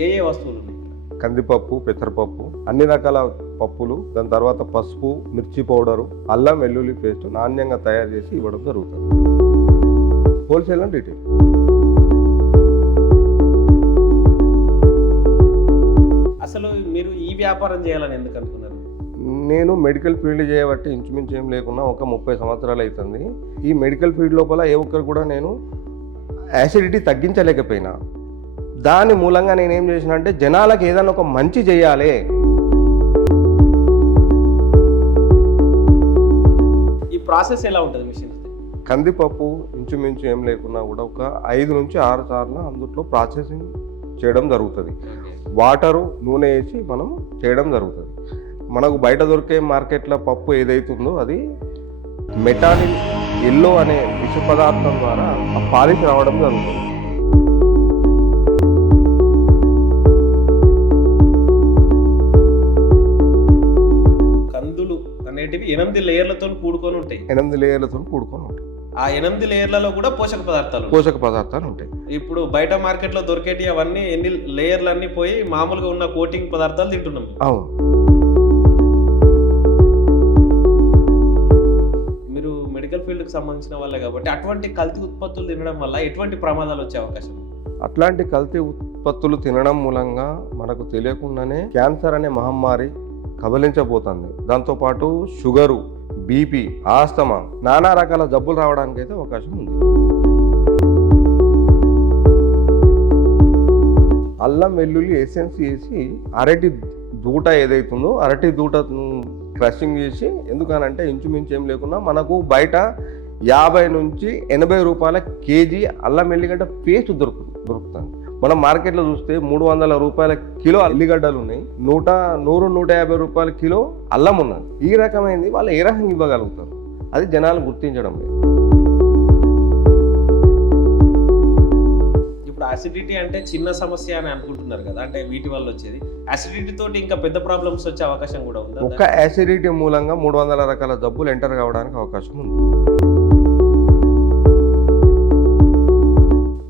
ఏ ఏ వస్తువులు ఉన్నాయి కందిపప్పు పెసరపప్పు అన్ని రకాల పప్పులు దాని తర్వాత పసుపు మిర్చి పౌడరు అల్లం వెల్లుల్లి పేస్ట్ నాణ్యంగా తయారు చేసి ఇవ్వడం జరుగుతుంది. Wholesale and retail. అసలు మీరు ఈ వ్యాపారం చేయాలని ఎందుకు అనుకున్నారు? నేను మెడికల్ ఫీల్డ్ చేయబట్టి ఇంచుమించు ఏం లేకున్నా ఒక ముప్పై సంవత్సరాలు అవుతుంది. ఈ మెడికల్ ఫీల్డ్ లోపల ఏ ఒక్కరు కూడా నేను యాసిడిటీ తగ్గించలేకపోయినా. దాని మూలంగా నేను ఏం చేసిన అంటే జనాలకు ఏదైనా ఒక మంచి చేయాలి. ఈ ప్రాసెస్ ఎలా ఉంటుంది మిషన్ కందిపప్పు ఇంచుమించు ఏం లేకున్నా కూడా ఒక ఐదు నుంచి ఆరు సార్లు అందులో ప్రాసెసింగ్ చేయడం జరుగుతుంది. వాటరు నూనె వేసి మనం చేయడం జరుగుతుంది. మనకు బయట దొరికే మార్కెట్లో పప్పు ఏదైతుందో అది మెటాలిన్ ఎల్లో అనే విష పదార్థం ద్వారా ఆ పాలిష్ రావడం జరుగుతుంది. ఎనిమిది లేయర్లతో కూడుకొని ఉంటాయి. ఎనిమిది లేయర్లతో కూడుకొని ఉంటాయి. ఆ ఎనిమిది లేయర్లలో కూడా పోషక పదార్థాలు. పోషక పదార్థాలు ఉంటాయి. ఇప్పుడు బయట మార్కెట్లో దొరికేటి అవన్నీ ఎన్ని లేయర్లు అన్ని పోయి మామూలుగా ఉన్న కోటింగ్ పదార్థాలు తింటున్నాం. అవును. మీరు మెడికల్ ఫీల్డ్కి సంబంధించిన వాళ్ళే కాబట్టి అటువంటి కల్తీ ఉత్పత్తులు తినడం వల్ల ఎటువంటి ప్రమాదాలు వచ్చే అవకాశం? అట్లాంటి కల్తీ ఉత్పత్తులు తినడం మూలంగా మనకు తెలియకుండానే క్యాన్సర్ అనే మహమ్మారి కబలించబోతుంది దాంతోపాటు షుగరు బీపీ ఆస్తమా నానా రకాల జబ్బులు రావడానికి అయితే అవకాశం ఉంది. అల్లం వెల్లుల్లి ఎసెన్స్ చేసి అరటి దూట ఏదైతుందో అరటి దూట క్రషింగ్ చేసి ఎందుకనంటే ఇంచుమించు ఏం లేకున్నా మనకు బయట యాభై నుంచి ఎనభై రూపాయల కేజీ అల్లం ఎల్లిగడ్డ పేస్ట్ దొరుకు దొరుకుతుంది. మనం మార్కెట్లో చూస్తే మూడు వందల రూపాయల కిలో ఎల్లిగడ్డలు ఉన్నాయి. నూట నూరు నూట యాభై రూపాయల కిలో అల్లం ఉన్నది. ఈ రకమైనది వాళ్ళు ఏ రకంగా ఇవ్వగలుగుతారు? అది జనాలు గుర్తించడం లేదు. ఇప్పుడు అసిడిటీ అంటే చిన్న సమస్య అని అనుకుంటున్నారు కదా అంటే వీటి వల్ల వచ్చేది. అసిడిటీ తోటి ఇంకా పెద్ద ప్రాబ్లమ్స్ వచ్చే అవకాశం కూడా ఉందా? ఒక్క యాసిడిటీ మూలంగా మూడు వందల రకాల జబ్బులు ఎంటర్ కావడానికి అవకాశం ఉంది.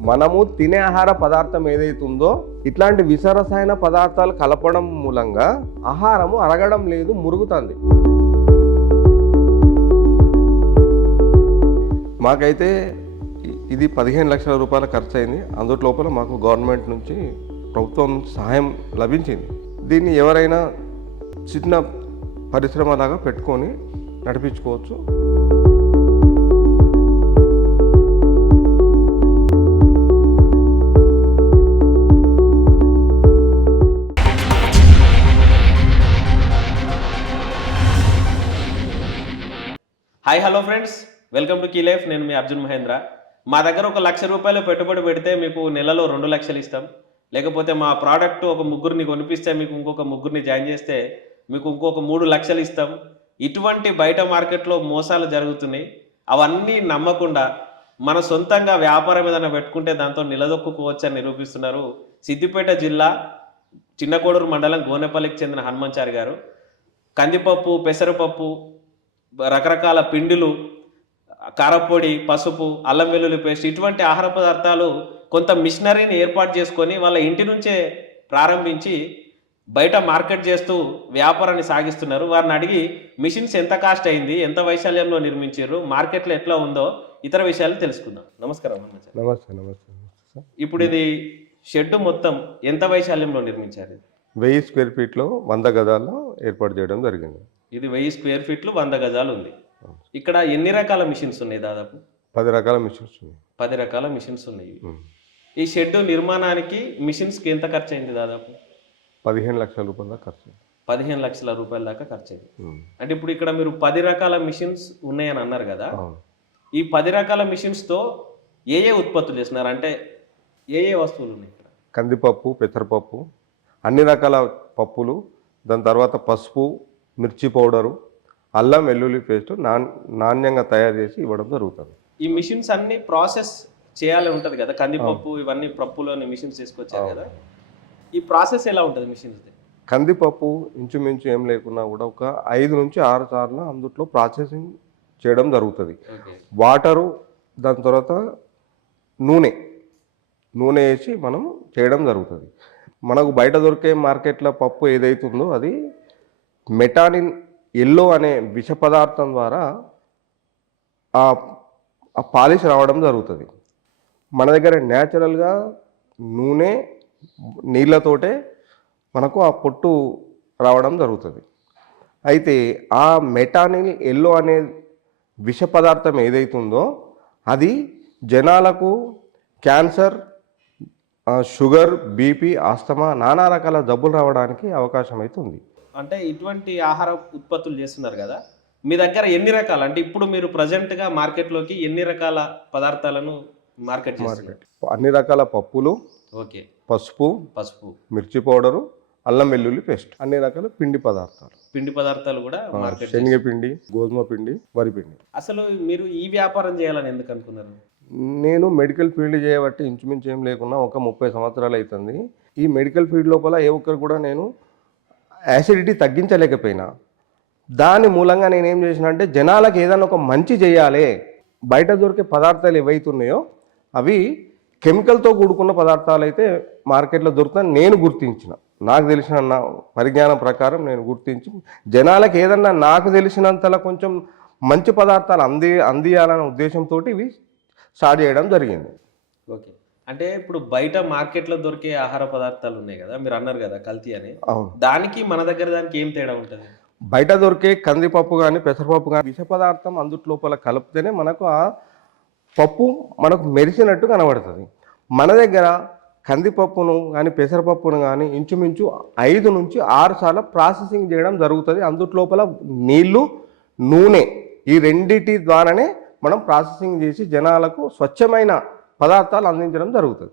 మనము తినే ఆహార పదార్థం ఏదైతుందో ఇట్లాంటి విషరసాయన పదార్థాలు కలపడం మూలంగా ఆహారము అరగడం లేదు మురుగుతుంది. మాకైతే ఇది పదిహేను లక్షల రూపాయల ఖర్చు అయింది అందులో లోపల మాకు గవర్నమెంట్ నుంచి ప్రభుత్వం నుంచి సహాయం లభించింది. దీన్ని ఎవరైనా చిన్న పరిశ్రమలాగా పెట్టుకొని నడిపించుకోవచ్చు. Hi hello friends welcome to key life నేను మీ అర్జున్ మహేంద్ర. మా దగ్గర ఒక లక్ష రూపాయలు పెట్టుబడి పెడితే మీకు నెలలో రెండు లక్షలు ఇస్తాం. లేకపోతే మా ప్రోడక్ట్ ఒక ముగ్గురిని కొనిపిస్తే మీకు ఇంకొక ముగ్గురిని జాయిన్ చేస్తే మీకు ఇంకొక మూడు లక్షలు ఇస్తాం. ఇటువంటి బయట మార్కెట్లో మోసాలు జరుగుతున్నాయి. అవన్నీ నమ్మకుండా మన సొంతంగా వ్యాపారం ఏదైనా పెట్టుకుంటే దాంతో నిలదొక్కుకోవచ్చు అని నిరూపిస్తున్నారు సిద్దిపేట జిల్లా చిన్నకోడూరు మండలం గోనెపల్లికి చెందిన హనుమంచారి గారు. కందిపప్పు పెసరపప్పు రకరకాల పిండిలు కారపొడి పసుపు అల్లం వెల్లుల్లి పేస్ట్ ఇటువంటి ఆహార పదార్థాలు కొంత మిషనరీని ఏర్పాటు చేసుకొని వాళ్ళ ఇంటి నుంచే ప్రారంభించి బయట మార్కెట్ చేస్తూ వ్యాపారాన్ని సాగిస్తున్నారు వారిని అడిగి మిషన్స్ ఎంత కాస్ట్ అయింది ఎంత వైశాల్యంలో నిర్మించారు మార్కెట్లో ఎట్లా ఉందో ఇతర విషయాలు తెలుసుకుందాం నమస్కారం. నమస్తే నమస్తే ఇప్పుడు ఇది షెడ్ మొత్తం ఎంత వైశాల్యంలో నిర్మించారు? వెయ్యి స్క్వేర్ ఫీట్లో వంద గదాల్లో ఏర్పాటు చేయడం జరిగింది ఇది వెయ్యి స్క్వేర్ ఫీట్లు వంద గజాలు ఉంది. ఇక్కడ ఎన్ని రకాల మిషన్స్ ఉన్నాయి దాదాపు? పది రకాల మిషన్స్ ఉన్నాయి. పది రకాల మిషన్స్ ఉన్నాయి. ఈ షెడ్ నిర్మాణానికి మిషన్స్కి ఎంత ఖర్చు అయింది దాదాపు? పదిహేను లక్షల రూపాయల దాకా ఖర్చు పదిహేను లక్షల రూపాయల దాకా ఖర్చు అయింది. అంటే ఇప్పుడు ఇక్కడ మీరు పది రకాల మిషన్స్ ఉన్నాయని అన్నారు కదా ఈ పది రకాల మిషన్స్తో ఏ ఏ ఉత్పత్తులు చేస్తున్నారు? అంటే ఏ ఏ వస్తువులు ఉన్నాయి ఇక్కడ? కందిపప్పు పెసరపప్పు అన్ని రకాల పప్పులు దాని తర్వాత పసుపు మిర్చి పౌడరు అల్లం వెల్లుల్లి పేస్ట్ నాణ్ నాణ్యంగా తయారు చేసి ఇవ్వడం జరుగుతుంది. ఈ మిషన్స్ అన్ని ప్రాసెస్ చేయాలి ఉంటుంది కదా? కందిపప్పు ఇవన్నీ పప్పులోని మిషన్స్ తీసుకొచ్చారు కదా? ఈ ప్రాసెస్ ఎలా ఉంటుంది మిషన్స్ కందిపప్పు ఇంచుమించు ఏం లేకున్నా కూడా ఒక ఐదు నుంచి ఆరు సార్లు అందులో ప్రాసెసింగ్ చేయడం జరుగుతుంది. వాటరు దాని తర్వాత నూనె. నూనె వేసి మనం చేయడం జరుగుతుంది. మనకు బయట దొరికే మార్కెట్లో పప్పు ఏదైతుందో అది మెటానిన్ ఎల్లో అనే విష పదార్థం ద్వారా ఆ పాలిష్ రావడం జరుగుతుంది. మన దగ్గర న్యాచురల్గా నూనె నీళ్ళతోటే మనకు ఆ పొట్టు రావడం జరుగుతుంది. అయితే ఆ మెటానిల్ ఎల్లో అనే విష పదార్థం ఏదైతుందో అది జనాలకు క్యాన్సర్ షుగర్ బీపీ ఆస్తమా నానా రకాల జబ్బులు రావడానికి అవకాశం అయితే ఉంది అంటే ఇటువంటి ఆహార ఉత్పత్తులు చేస్తున్నారు కదా. మీ దగ్గర ఎన్ని రకాలు? అంటే ఇప్పుడు మీరు ప్రజెంట్గా మార్కెట్లోకి ఎన్ని రకాల పదార్థాలను మార్కెట్ చేస్తున్నారు? అన్ని రకాల పప్పులు ఓకే. పసుపు పసుపు. మిర్చి పౌడరు అల్లం వెల్లుల్లి పేస్ట్ అన్ని రకాల పిండి పదార్థాలు. పిండి పదార్థాలు కూడా మార్కెట్ శనగపిండి గోధుమ పిండి వరి పిండి. అసలు మీరు ఈ వ్యాపారం చేయాలని ఎందుకు అనుకున్నారు? నేను మెడికల్ ఫీల్డ్ చేయబట్టి ఇంచుమించు ఏం లేకున్నా ఒక ముప్పై సంవత్సరాలు అవుతుంది. ఈ మెడికల్ ఫీల్డ్ లోపల ఏ ఒక్కరు కూడా నేను యాసిడిటీ తగ్గించలేకపోయినా దాని మూలంగా నేను ఏం చేసిన అంటే జనాలకు ఏదైనా ఒక మంచి చేయాలి బయట దొరికే పదార్థాలు ఏవైతున్నాయో అవి కెమికల్తో కూడుకున్న పదార్థాలు అయితే మార్కెట్లో దొరుకుతాయని నేను గుర్తించిన. నాకు తెలిసిన నా పరిజ్ఞానం ప్రకారం నేను గుర్తించి జనాలకు ఏదన్నా నాకు తెలిసినంతలా కొంచెం మంచి పదార్థాలు అంది అందియాలనే ఉద్దేశంతో ఇవి స్టార్ట్ చేయడం జరిగింది. ఓకే. అంటే ఇప్పుడు బయట మార్కెట్లో దొరికే ఆహార పదార్థాలు ఉన్నాయి కదా మీరు అన్నారు కదా కల్తీ అని. దానికి మన దగ్గర దానికి ఏం తేడా ఉంటుంది? బయట దొరికే కందిపప్పు కానీ పెసరపప్పు కానీ విష పదార్థం అందుట్ లోపల కలిపితేనే మనకు ఆ పప్పు మనకు మెరిసినట్టు కనబడుతుంది. మన దగ్గర కందిపప్పును కానీ పెసరపప్పును కానీ ఇంచుమించు ఐదు నుంచి ఆరు సార్లు ప్రాసెసింగ్ చేయడం జరుగుతుంది. అందుట్ లోపల నీళ్ళు నూనె ఈ రెండిటి ద్వారానే మనం ప్రాసెసింగ్ చేసి జనాలకు స్వచ్ఛమైన పదార్థాలు అందించడం జరుగుతుంది.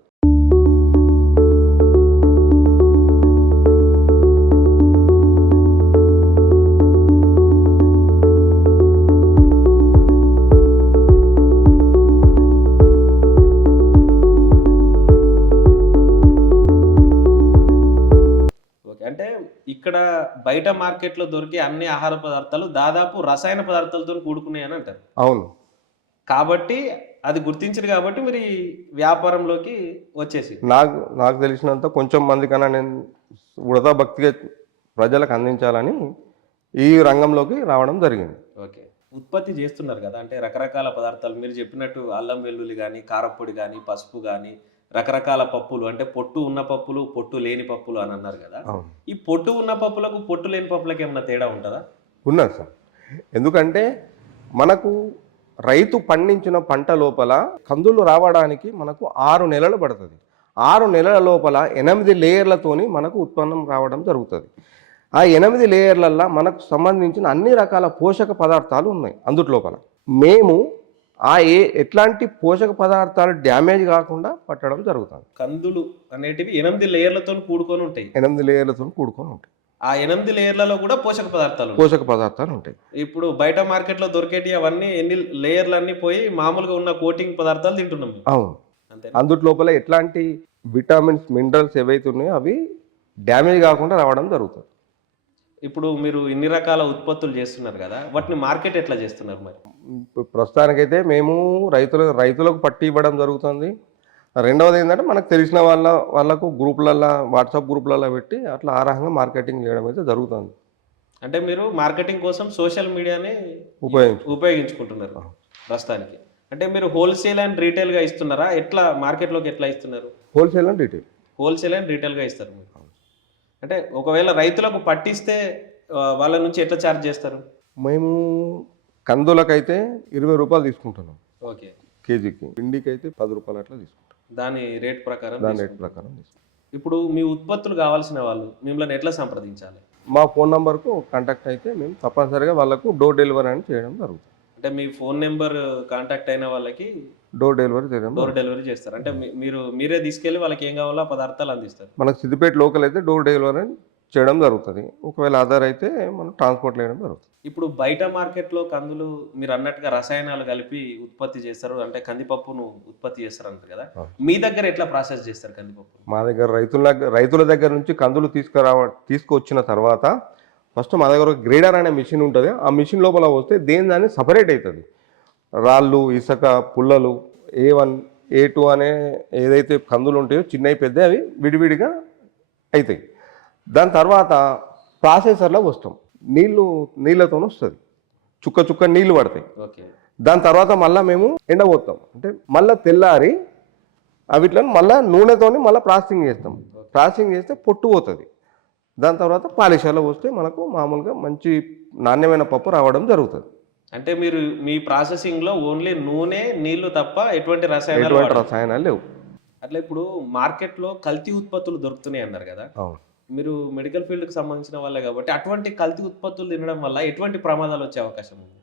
ఓకే అంటే ఇక్కడ బయట మార్కెట్లో దొరికే అన్ని ఆహార పదార్థాలు దాదాపు రసాయన పదార్థాలతో కూడుకున్నాయి అని అంటారు. అవును. కాబట్టి అది గుర్తించారు కాబట్టి మీరు వ్యాపారంలోకి వచ్చేసి. నాకు నాకు తెలిసినంత కొంచెం మంది కన్నా నేను ఉడతా భక్తిగా ప్రజలకు అందించాలని ఈ రంగంలోకి రావడం జరిగింది. ఓకే. ఉత్పత్తి చేస్తున్నారు కదా అంటే రకరకాల పదార్థాలు మీరు చెప్పినట్టు అల్లం వెల్లుల్లి కానీ కారప్పొడి కానీ పసుపు కానీ రకరకాల పప్పులు అంటే పొట్టు ఉన్న పప్పులు పొట్టు లేని పప్పులు అని అన్నారు కదా. ఈ పొట్టు ఉన్న పప్పులకు పొట్టు లేని పప్పులకు ఏమైనా తేడా ఉంటుందా? ఉన్నది సార్. ఎందుకంటే మనకు రైతు పండించిన పంట లోపల కందులు రావడానికి మనకు ఆరు నెలలు పడుతుంది. ఆరు నెలల లోపల ఎనిమిది లేయర్లతోని మనకు ఉత్పన్నం రావడం జరుగుతుంది. ఆ ఎనిమిది లేయర్లల్లో మనకు సంబంధించిన అన్ని రకాల పోషక పదార్థాలు ఉన్నాయి అందుట్ లోపల. మేము ఆ ఏ ఎట్లాంటి పోషక పదార్థాలు డ్యామేజ్ కాకుండా పట్టడం జరుగుతుంది. కందులు అనేటివి ఎనిమిది లేయర్లతో కూడుకొని ఉంటాయి. ఎనిమిది లేయర్లతో కూడుకొని ఉంటాయి. ఆ ఎనిమిది లేయర్లలో కూడా పోషక పదార్థాలు. పోషక పదార్థాలు ఉంటాయి. ఇప్పుడు బయట మార్కెట్లో దొరికేటి అవన్నీ ఎన్ని లేయర్లు అన్ని పోయి మామూలుగా ఉన్న కోటింగ్ పదార్థాలు తింటున్నాం. అవును. అందుట్ లోపల ఎట్లాంటి విటామిన్స్ మినరల్స్ ఏవైతే ఉన్నాయో అవి డ్యామేజ్ కాకుండా రావడం జరుగుతుంది. ఇప్పుడు మీరు ఇన్ని రకాల ఉత్పత్తులు చేస్తున్నారు కదా వాటిని మార్కెట్ ఎట్లా చేస్తున్నారు మరి? ప్రస్తుతానికైతే మేము రైతుల రైతులకు పట్టి ఇవ్వడం జరుగుతుంది. రెండవది ఏంటంటే మనకు తెలిసిన వాళ్ళ వాళ్ళకు గ్రూపులలో వాట్సాప్ గ్రూపులలో పెట్టి అట్లా ఆ రకంగా మార్కెటింగ్ చేయడం అయితే జరుగుతుంది. అంటే మీరు మార్కెటింగ్ కోసం సోషల్ మీడియాని ఉపయోగించు ఉపయోగించుకుంటున్నారు ప్రస్తుతానికి. అంటే మీరు హోల్సేల్ అండ్ రీటైల్గా ఇస్తున్నారా? ఎట్లా మార్కెట్లోకి ఎట్లా ఇస్తున్నారు? Wholesale and retail. Wholesale and రీటైల్గా ఇస్తారు మీరు. అంటే ఒకవేళ రైతులకు పట్టిస్తే వాళ్ళ నుంచి ఎట్లా ఛార్జ్ చేస్తారు? మేము కందులకైతే ఇరవై రూపాయలు తీసుకుంటున్నాం. ఓకే. కేజీకి. పిండికి అయితే పది రూపాయలు అట్లా తీసుకుంటాం. దాని రేట్ ప్రకారం దాని రేట్. ప్రకారం ఇప్పుడు మీ ఉత్పత్తులు కావాల్సిన వాళ్ళు మిమ్మల్ని ఎట్లా సంప్రదించాలి? మా ఫోన్ నంబర్కు కాంటాక్ట్ అయితే మేము తప్పనిసరిగా వాళ్ళకు డోర్ డెలివరీ అని చేయడం జరుగుతుంది. అంటే మీ ఫోన్ నెంబర్ కాంటాక్ట్ అయిన వాళ్ళకి డోర్ డెలివరీ చేయడం డోర్ డెలివరీ చేస్తారు. అంటే మీరు మీరే తీసుకెళ్ళి వాళ్ళకి ఏం కావాలో ఆ పదార్థాలు అందిస్తారు. మనకు సిద్దిపేట లోకల్ అయితే డోర్ డెలివరీ చేయడం జరుగుతుంది. ఒకవేళ అదర్ అయితే మనం ట్రాన్స్పోర్ట్ చేయడం జరుగుతుంది. ఇప్పుడు బయట మార్కెట్లో కందులు మీరు అన్నట్టుగా రసాయనాలు కలిపి ఉత్పత్తి చేస్తారు. అంటే కందిపప్పును ఉత్పత్తి చేస్తారు అంటారు కదా. మీ దగ్గర ఎట్లా ప్రాసెస్ చేస్తారు కందిపప్పు? మా దగ్గర రైతుల దగ్గర రైతుల దగ్గర నుంచి కందులు తీసుకురావ తీసుకొచ్చిన తర్వాత ఫస్ట్ మా దగ్గర ఒక గ్రేడర్ అనే మిషన్ ఉంటుంది. ఆ మిషన్ లోపల వస్తే దేని దాన్ని సపరేట్ అవుతుంది రాళ్ళు ఇసుక పుల్లలు ఏ వన్ ఏ టూ అనే ఏదైతే కందులు ఉంటాయో చిన్నవి పెద్ద అవి విడివిడిగా అవుతాయి దాని తర్వాత ప్రాసెసర్లో వస్తాం. నీళ్ళు నీళ్ళతో వస్తుంది. చుక్క చుక్క నీళ్ళు పడతాయి. ఓకే. దాని తర్వాత మళ్ళీ మేము ఎండబోతాం అంటే మళ్ళీ తెల్లారి అవిట్లను మళ్ళీ నూనెతోని మళ్ళీ ప్రాసెసింగ్ చేస్తాం. ప్రాసెసింగ్ చేస్తే పొట్టు పోతుంది. దాని తర్వాత పాలిషాలో వస్తే మనకు మామూలుగా మంచి నాణ్యమైన పప్పు రావడం జరుగుతుంది. అంటే మీరు మీ ప్రాసెసింగ్లో ఓన్లీ నూనె నీళ్ళు తప్ప ఎటువంటి రసాయనాలు. రసాయనాలు లేవు. అట్లా ఇప్పుడు మార్కెట్లో కల్తీ ఉత్పత్తులు దొరుకుతున్నాయి అన్నారు కదా. అవును. మీరు మెడికల్ ఫీల్డ్కి సంబంధించిన వాళ్ళే కాబట్టి అటువంటి కల్తీ ఉత్పత్తులు తినడం వల్ల ఎటువంటి ప్రమాదాలు వచ్చే అవకాశం ఉంది?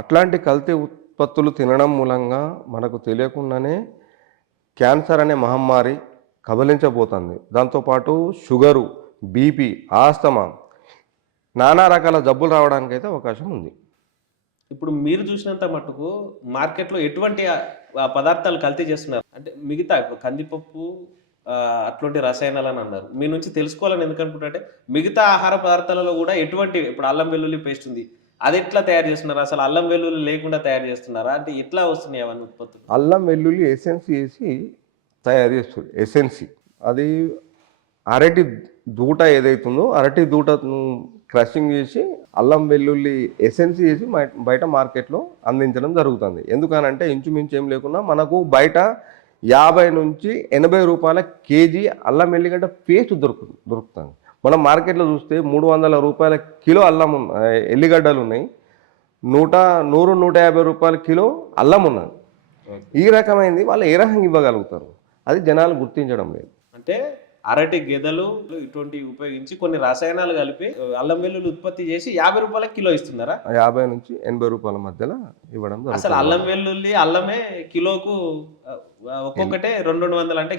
అట్లాంటి కల్తీ ఉత్పత్తులు తినడం మూలంగా మనకు తెలియకుండానే క్యాన్సర్ అనే మహమ్మారి కబలించబోతుంది. దాంతోపాటు షుగరు బీపీ ఆస్తమా నానా రకాల జబ్బులు రావడానికి అయితే అవకాశం ఉంది. ఇప్పుడు మీరు చూసినంత మట్టుకు మార్కెట్లో ఎటువంటి పదార్థాలు కల్తీ చేస్తున్నారు? అంటే మిగతా ఇప్పుడు కందిపప్పు అటువంటి రసాయనాలు అని అన్నారు. మీ నుంచి తెలుసుకోవాలని ఎందుకు మిగతా ఆహార పదార్థాలలో కూడా ఎటువంటి ఇప్పుడు అల్లం వెల్లుల్లి పేస్ట్ ఉంది. అది ఎట్లా తయారు చేస్తున్నారు? అసలు అల్లం వెల్లుల్లి లేకుండా తయారు చేస్తున్నారా? అంటే ఎట్లా వస్తున్నాయి అవన్నీ ఉత్పత్తులు? అల్లం వెల్లుల్లి ఎసెన్సీ వేసి తయారు చేస్తుంది ఎసెన్సీ అది అరటి దూట ఏదైతుందో అరటి దూట క్రషింగ్ చేసి అల్లం వెల్లుల్లి ఎసెన్సీ చేసి బయట మార్కెట్లో అందించడం జరుగుతుంది. ఎందుకనంటే ఇంచుమించు ఏం లేకున్నా మనకు బయట యాభై నుంచి ఎనభై రూపాయల కేజీ అల్లం ఎల్లిగడ్డ పేస్ట్ దొరుకు దొరుకుతుంది. మనం మార్కెట్లో చూస్తే మూడు వందల రూపాయల కిలో అల్లం ఎల్లిగడ్డలు ఉన్నాయి. నూట నూరు నూట యాభై రూపాయల కిలో అల్లం ఉన్నది. ఈ రకమైనది వాళ్ళు ఏ రకంగా ఇవ్వగలుగుతారు? అది జనాలు గుర్తించడం లేదు. అంటే అరటి గెదలు ఇటువంటి ఉపయోగించి కొన్ని రసాయనాలు కలిపి అల్లం వెల్లుల్లి ఉత్పత్తి చేసి యాభై రూపాయల కిలో ఇస్తున్నారా? యాభై నుంచి ఎనభై రూపాయల మధ్యలో ఇవ్వడం అసలు అల్లం వెల్లుల్లి అల్లమే కిలోకు ఒక్కొక్కటే రెండు రెండు వందలు అంటే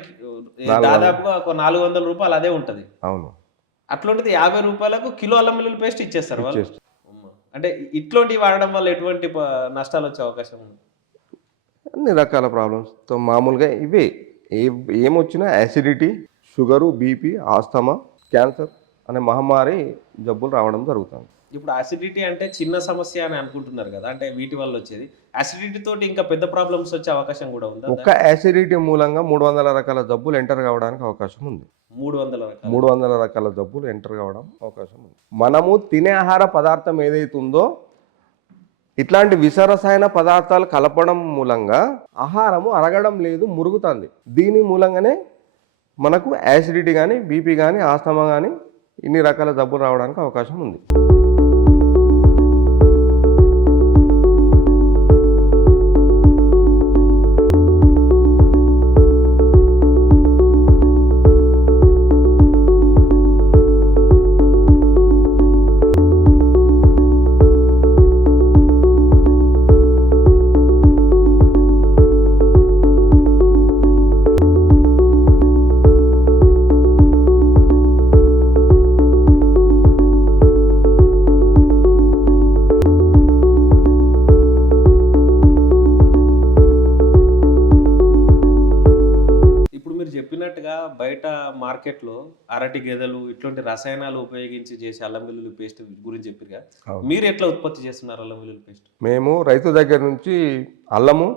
దాదాపుగా ఒక నాలుగు వందల రూపాయలు అదే ఉంటది. అవును. అట్లాంటిది యాభై రూపాయలకు కిలో అల్లం వెల్లుల్లి పేస్ట్ ఇచ్చేస్తారు వాళ్ళు. అంటే ఇట్లాంటివి వాడడం వల్ల ఎటువంటి నష్టాలు వచ్చే అవకాశం ఉంది? అన్ని రకాల ప్రాబ్లమ్స్తో మామూలుగా ఇవే. ఏ ఏమొచ్చినా acidity sugar BP asthma cancer అనే మహమ్మారి జబ్బులు రావడం జరుగుతుంది. ఇప్పుడు అసిడిటీ అంటే చిన్న సమస్య అని అనుకుంటున్నారు కదా అంటే వీటి వల్ల వచ్చేది. అసిడిటీ తోటి ఇంకా పెద్ద ప్రాబ్లమ్స్ వచ్చే అవకాశం కూడా ఉందా? ఒక్క యాసిడిటీ మూలంగా మూడు వందల రకాల జబ్బులు ఎంటర్ కావడానికి అవకాశం ఉంది. మూడు వందల రకాలు. మూడు వందల రకాల జబ్బులు ఎంటర్ కావడం అవకాశం ఉంది. మనము తినే ఆహార పదార్థం ఏదైతుందో ఇట్లాంటి విషరసాయన పదార్థాలు కలపడం మూలంగా ఆహారము అరగడం లేదు మురుగుతుంది. దీని మూలంగానే మనకు యాసిడిటీ కానీ బీపీ కానీ ఆస్తమా కానీ ఇన్ని రకాల జబ్బులు రావడానికి అవకాశం ఉంది. బయట మార్కెట్లో అరటి గెదలు ఇట్లాంటి రసాయనాలు ఉపయోగించి చేసే అల్లం వెల్లుల్లి పేస్ట్ గురించి చెప్పారుగా. మీరు ఎట్లా ఉత్పత్తి చేస్తున్నారు అల్లం వెల్లుల్లి పేస్ట్? మేము రైతు దగ్గర నుంచి అల్లము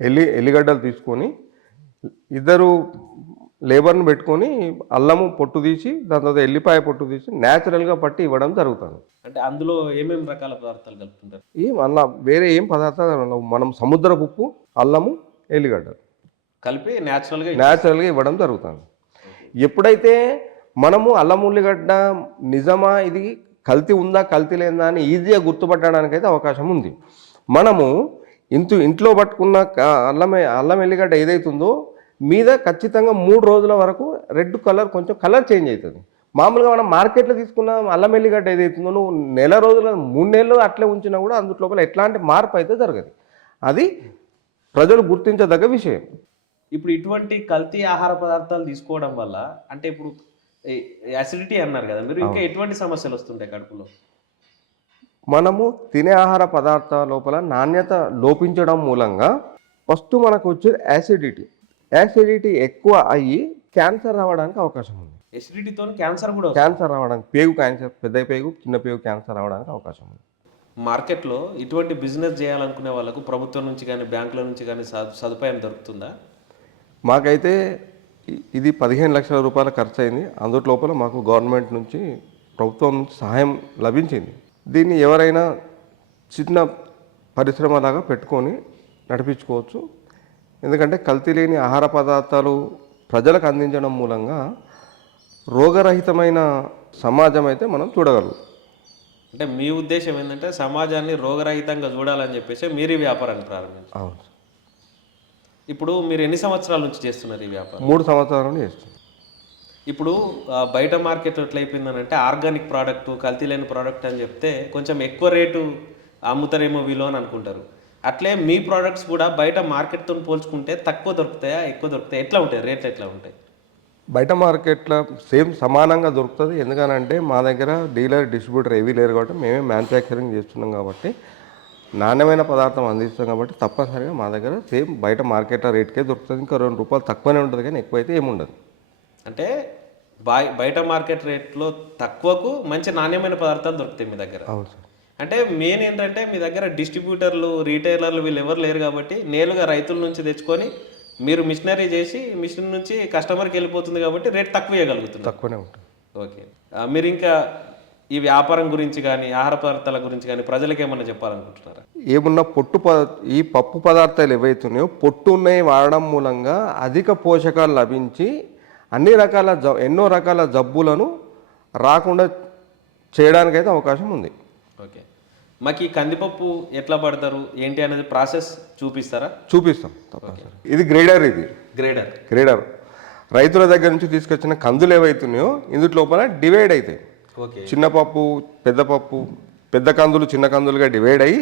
ఎల్లి ఎల్లిగడ్డలు తీసుకొని ఇద్దరు లేబర్ని పెట్టుకొని అల్లము పొట్టు తీసి దాని తర్వాత ఎల్లిపాయ పొట్టు తీసి న్యాచురల్గా పట్టి ఇవ్వడం జరుగుతుంది. అంటే అందులో ఏమేమి రకాల పదార్థాలు కలుపుతుంటారు? ఏం అలా వేరే ఏం పదార్థాలు. మనం సముద్రపు ఉప్పు అల్లము ఎల్లిగడ్డలు. కలిపి నేచురల్గా నేచురల్గా న్యాచురల్గా ఇవ్వడం జరుగుతుంది. ఎప్పుడైతే మనము అల్లం ఉల్లిగడ్డ నిజమా ఇది కల్తీ ఉందా కల్తీ లేదా అని ఈజీగా గుర్తుపట్టడానికి అయితే అవకాశం ఉంది. మనము ఇంత ఇంట్లో పట్టుకున్న అల్లం అల్లం ఎల్లిగడ్డ ఏదైతుందో మీద ఖచ్చితంగా మూడు రోజుల వరకు రెడ్ కలర్ కొంచెం కలర్ చేంజ్ అవుతుంది మామూలుగా మనం మార్కెట్లో తీసుకున్న అల్లం ఎల్లిగడ్డ ఏదైతుందో నువ్వు నెల రోజుల మూడు నెలలు అట్లే ఉంచినా కూడా అందులోపల ఎట్లాంటి మార్పు అయితే జరగదు. అది ప్రజలు గుర్తించదగ్గ విషయం. ఇప్పుడు ఇటువంటి కల్తీ ఆహార పదార్థాలు తీసుకోవడం వల్ల అంటే ఇప్పుడు అసిడిటీ అన్నారు కదా మీరు ఇంకా ఎటువంటి సమస్యలు వస్తుంటాయి కడుపులో? మనము తినే ఆహార పదార్థాల లోపల నాణ్యత లోపించడం మూలంగా ఫస్ట్ మనకు వచ్చేది యాసిడిటీ యాసిడిటీ ఎక్కువ అయ్యి క్యాన్సర్ రావడానికి అవకాశం ఉంది. ఎసిడిటీతో క్యాన్సర్ కూడా. క్యాన్సర్ రావడానికి పేగు క్యాన్సర్ పెద్ద పేగు చిన్న పేగు క్యాన్సర్ రావడానికి అవకాశం ఉంది. మార్కెట్లో ఇటువంటి బిజినెస్ చేయాలనుకునే వాళ్ళకు ప్రభుత్వం నుంచి కానీ బ్యాంకుల నుంచి కానీ సదు- సదుపాయం దొరుకుతుందా? మాకైతే ఇది పదిహేను లక్షల రూపాయల ఖర్చు అయింది అందులో లోపల మాకు గవర్నమెంట్ నుంచి ప్రభుత్వం నుంచి సహాయం లభించింది. దీన్ని ఎవరైనా చిన్న పరిశ్రమలాగా పెట్టుకొని నడిపించుకోవచ్చు. ఎందుకంటే కల్తీ లేని ఆహార పదార్థాలు ప్రజలకు అందించడం మూలంగా రోగరహితమైన సమాజం అయితే మనం చూడగలం అంటే మీ ఉద్దేశం ఏంటంటే సమాజాన్ని రోగరహితంగా చూడాలని చెప్పేసి మీరు ఈ వ్యాపారాన్ని ప్రారంభించారు. అవును. ఇప్పుడు మీరు ఎన్ని సంవత్సరాల నుంచి చేస్తున్నారు ఈ వ్యాపారం? మూడు సంవత్సరాల చేస్తున్నాం ఇప్పుడు బయట మార్కెట్ ఎట్లా అయిపోయిందని అంటే ఆర్గానిక్ ప్రోడక్ట్ కల్తీ లేని ప్రోడక్ట్ అని చెప్తే కొంచెం ఎక్కువ రేటు అమ్ముతారేమో వీళ్ళు అని అనుకుంటారు. అట్లే మీ ప్రోడక్ట్స్ కూడా బయట మార్కెట్తో పోల్చుకుంటే తక్కువ దొరుకుతాయా ఎక్కువ దొరుకుతాయి? ఎట్లా ఉంటాయి? రేట్లు ఎట్లా ఉంటాయి? బయట మార్కెట్లో సేమ్ సమానంగా దొరుకుతుంది. ఎందుకనంటే మా దగ్గర డీలర్ డిస్ట్రిబ్యూటర్ ఏవీ లేరు కాబట్టి మేమే మ్యానుఫ్యాక్చరింగ్ చేస్తున్నాం కాబట్టి నాణ్యమైన పదార్థం అందిస్తాం కాబట్టి తప్పనిసరిగా మా దగ్గర సేమ్ బయట మార్కెట్లో రేట్కే దొరుకుతుంది. ఇంకా రెండు రూపాయలు తక్కువనే ఉంటుంది కానీ ఎక్కువైతే ఏముండదు. అంటే బాయ్ బయట మార్కెట్ రేట్లో తక్కువకు మంచి నాణ్యమైన పదార్థాలు దొరుకుతాయి మీ దగ్గర. అవును సార్. అంటే మెయిన్ ఏంటంటే మీ దగ్గర డిస్ట్రిబ్యూటర్లు రీటైలర్లు వీళ్ళు ఎవరు లేరు కాబట్టి నేరుగా రైతుల నుంచి తెచ్చుకొని మీరు మిషనరీ చేసి మిషన్ నుంచి కస్టమర్కి వెళ్ళిపోతుంది కాబట్టి రేట్ తక్కువ ఇవ్వగలుగుతున్నారు. తక్కువనే ఉంటుంది. ఓకే. మీరు ఇంకా ఈ వ్యాపారం గురించి కానీ ఆహార పదార్థాల గురించి కానీ ప్రజలకు ఏమన్నా చెప్పాలనుకుంటున్నారా? ఏమున్నా పొట్టు ఈ పప్పు పదార్థాలు ఏవైతున్నాయో పొట్టు ఉన్నాయి వాడడం మూలంగా అధిక పోషకాలు లభించి అన్ని రకాల జ ఎన్నో రకాల జబ్బులను రాకుండా చేయడానికైతే అవకాశం ఉంది. ఓకే. మాకు ఈ కందిపప్పు ఎట్లా పడతారు? ఏంటి అనేది ప్రాసెస్ చూపిస్తారా? చూపిస్తాం తప్పనిసరి ఇది గ్రేడర్ ఇది. గ్రేడర్. గ్రేడర్. రైతుల దగ్గర నుంచి తీసుకొచ్చిన కందులు ఏవైతున్నాయో ఇందులో లోపల డివైడ్ అవుతాయి చిన్న పప్పు పెద్ద పప్పు పెద్ద కందులు చిన్న కందులుగా డివైడ్ అయ్యి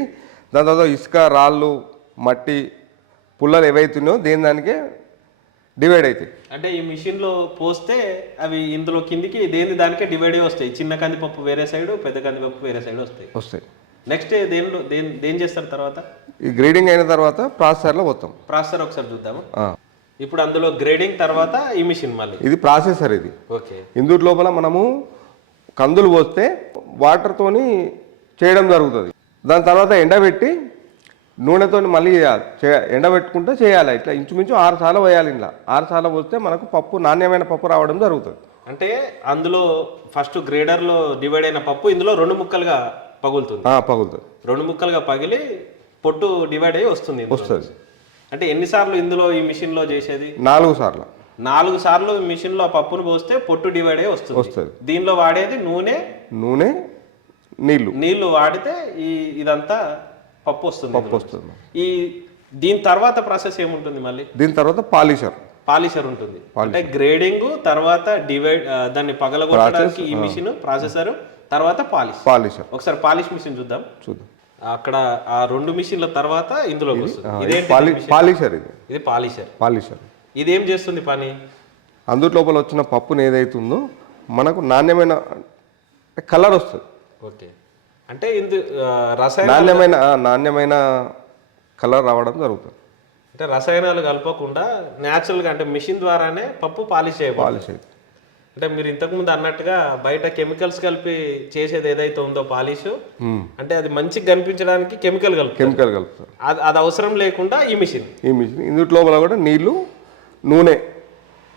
దాని తర్వాత ఇసుక రాళ్ళు మట్టి పుల్లలు ఏవైతున్నాయో దేని దానికే డివైడ్ అవుతాయి. అంటే ఈ మిషన్లో పోస్తే అవి ఇందులో కిందికి దేని దానికే డివైడ్ అయ్యి వస్తాయి. చిన్న కందిపప్పు వేరే సైడ్ పెద్ద కందిపప్పు వేరే సైడ్ వస్తాయి. వస్తాయి. నెక్స్ట్ దేనిలో దేని దేని చేస్తారు తర్వాత? ఈ గ్రేడింగ్ అయిన తర్వాత ప్రాసెసర్లో పోతాం. ప్రాసెసర్ ఒకసారి చూద్దామా. ఇప్పుడు అందులో గ్రేడింగ్ తర్వాత ఈ మిషన్ మళ్ళీ. ఇది ప్రాసెసర్ ఇది. ఓకే ఇందులో లోపల మనము కందులు పోస్తే వాటర్తోని చేయడం జరుగుతుంది. దాని తర్వాత ఎండబెట్టి నూనెతో మళ్ళీ ఎండబెట్టుకుంటే చేయాలి. ఇట్లా ఇంచుమించు ఆరు సార్లు పోయాలి ఇలా ఆరు సార్లు పోస్తే మనకు పప్పు నాణ్యమైన పప్పు రావడం జరుగుతుంది. అంటే అందులో ఫస్ట్ గ్రేడర్లో డివైడ్ అయిన పప్పు ఇందులో రెండు ముక్కలుగా పగులుతుంది. పగులుతుంది. రెండు ముక్కలుగా పగిలి పొట్టు డివైడ్ అయ్యి వస్తుంది. వస్తుంది. అంటే ఎన్నిసార్లు ఇందులో ఈ మిషన్లో చేసేది? నాలుగు సార్లు. నాలుగు సార్లు మిషన్లో పప్పును పోస్తే పొట్టు డివైడ్ అయ్యి వస్తుంది. వస్తుంది. దీనిలో వాడేది నూనె నూనె నీళ్ళు. నీళ్ళు వాడితే ఈ ఇదంతా పప్పు వస్తుంది పప్పు ఇందులో. వస్తుంది. ఈ దీని తర్వాత ప్రాసెస్ ఏముంటుంది మళ్ళీ? దీని తర్వాత పాలిషర్. పాలిషర్ ఉంటుంది. అంటే గ్రేడింగ్ తర్వాత డివైడ్ దాన్ని పగలగొట్టడానికి ఈ మిషన్ ప్రాసెసర్ తర్వాత పాలిష్. పాలిషర్. ఒకసారి పాలిష్ మిషన్ చూద్దాం. చూద్దాం. అక్కడ ఆ రెండు మిషన్ల తర్వాత పాలి పాలిషర్ ఇది. ఇది పాలిషర్. పాలిషర్. ఇదేం చేస్తుంది పని? అందులో లోపల వచ్చిన పప్పుని ఏదైతుందో మనకు నాణ్యమైన కలర్ వస్తుంది. ఓకే. అంటే ఇందు రసాయన నాణ్యమైన నాణ్యమైన కలర్ రావడం జరుగుతుంది. అంటే రసాయనాలు కలపకుండా natural గా అంటే మిషన్ ద్వారానే పప్పు పాలిష్ చేయబడాలి పాలిష్ అయితే అంటే మీరు ఇంతకుముందు అన్నట్టుగా బయట కెమికల్స్ కలిపి చేసేది ఏదైతే ఉందో పాలిష్ అంటే అది మంచిగా కనిపించడానికి కెమికల్ కలుపు కెమికల్ కలుపుతారు. అది అది అవసరం లేకుండా ఈ మిషన్ ఈ మిషన్ ఇందులో కూడా నీళ్ళు నూనె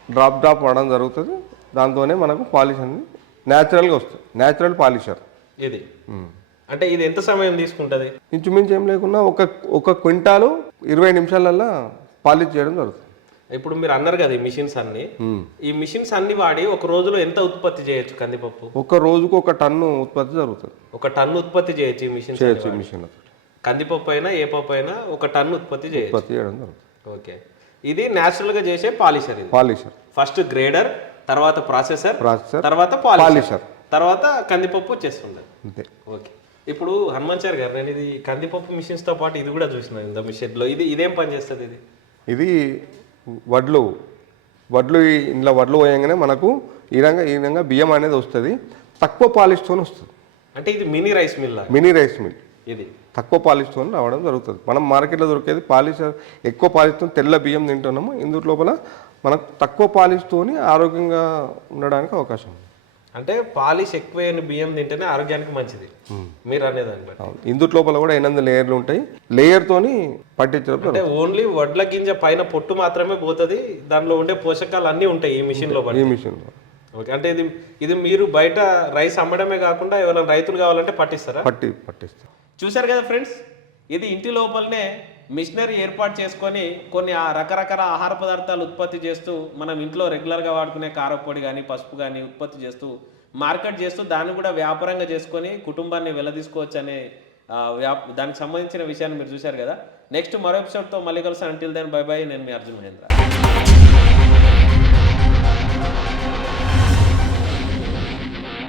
డ్రాప్ డ్రాప్ పడడం జరుగుతుంది. దాంతోనే మనకు పాలిష్ అనేది న్యాచురల్గా వస్తుంది. Natural polisher. ఇది. అంటే ఇది ఎంత సమయం తీసుకుంటది? ఇంచుమించు ఏం లేకున్నా ఒక ఒక క్వింటాలు ఇరవై నిమిషాలల్లో పాలిష్ చేయడం జరుగుతుంది. ఇప్పుడు మీరు అన్నారు కదా ఈ మిషన్స్ అన్ని. ఈ మిషన్స్ అన్ని వాడి ఒక రోజులో ఎంత ఉత్పత్తి చేయొచ్చు కందిపప్పు? ఒక రోజుకు ఒక టన్ను ఉత్పత్తి జరుగుతుంది. ఒక టన్ను ఉత్పత్తి చేయొచ్చు ఈ మిషన్స్ చేయొచ్చు ఈ మిషన్లతో కందిపప్పు అయినా ఏ పప్పు అయినా ఒక టన్ను ఉత్పత్తి చేయొచ్చు. ఉత్పత్తి చేయడం జరుగుతుంది. ఓకే. ఇది natural గా చేసే పాలిషర్ ఇది. పాలిషర్ ఫస్ట్ గ్రేడర్ తర్వాత ప్రాసెసర్ ప్రాసెసర్ తర్వాత పాలిషర్ తర్వాత కందిపప్పు వచ్చేస్తుండదు అంతే. ఓకే ఇప్పుడు హనుమాన్ సార్ గారు నేను ఇది కందిపప్పు మిషన్స్తో పాటు ఇది కూడా చూసిన ఇంత మిషన్లో ఇది ఇదేం పని చేస్తుంది ఇది? ఇది వడ్లు. వడ్లు ఇంట్లో వడ్లు పోయంగానే మనకు ఈ విధంగా ఈ విధంగా బియ్యం అనేది వస్తుంది. తక్కువ పాలిష్తో వస్తుంది. అంటే ఇది mini rice mill mini rice mill. ఇది. తక్కువ పాలిష్తో రావడం జరుగుతుంది. మనం మార్కెట్లో దొరికేది పాలిష్ ఎక్కువ పాలిష్తో తెల్ల బియ్యం తింటున్నాము. ఇందులో లోపల మనకు తక్కువ పాలిష్తోని ఆరోగ్యంగా ఉండడానికి అవకాశం ఉంది. అంటే పాలిష్ ఎక్కువైన బియ్యం తింటేనే ఆరోగ్యానికి మంచిది. మీరు అనేదాన్ని. ఇందుట్ లోపల కూడా ఎనిమిది లేయర్లు ఉంటాయి. లేయర్తోని పట్టించడం అంటే ఓన్లీ వడ్ల గింజ పైన పొట్టు మాత్రమే పోతుంది. దానిలో ఉండే పోషకాలు అన్నీ ఉంటాయి ఈ మిషన్లో ఈ మిషన్ ఓకే. అంటే ఇది ఇది మీరు బయట రైస్ అమ్మడమే కాకుండా ఎవరైనా రైతులు కావాలంటే పట్టిస్తారా? పట్టి పట్టిస్తాం చూశారు కదా ఫ్రెండ్స్? ఇది ఇంటి లోపలనే మిషనరీ ఏర్పాటు చేసుకొని కొన్ని ఆ రకరకాల ఆహార పదార్థాలు ఉత్పత్తి చేస్తూ మనం ఇంట్లో రెగ్యులర్గా వాడుకునే కారపొడి కానీ పసుపు కానీ ఉత్పత్తి చేస్తూ మార్కెట్ చేస్తూ దాన్ని కూడా వ్యాపారంగా చేసుకొని కుటుంబాన్ని వెళ్ళదీసుకోవచ్చు అనే వ్యాప్ దానికి సంబంధించిన విషయాన్ని మీరు చూశారు కదా? నెక్స్ట్ మరో ఎపిసోడ్తో మళ్ళీ కలుస్తాను. అంటిల్ దెన్ బై బై నేను మీ అర్జున్ మహేంద్ర.